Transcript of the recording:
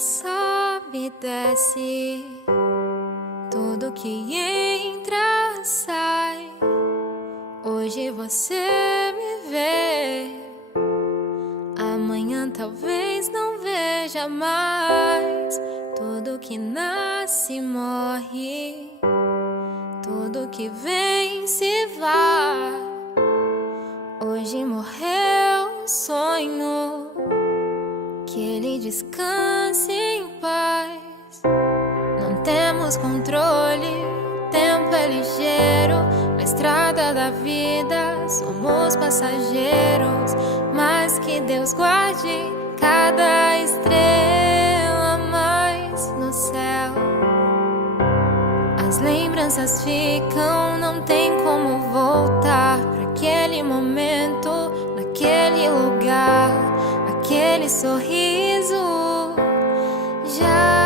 sobe e desce, tudo que entra sai. Hoje você me vê, amanhã talvez não veja mais. Tudo que nasce morre, tudo que vem se vai. Hoje morreu o sonho, que ele descanse em paz. Não temos controle, tempo é ligeiro. Na estrada da vida somos passageiros, mas que Deus guarde cada estrela mais no céu. As lembranças ficam, não tem como voltar para aquele momento, naquele lugar, aquele sorriso. Já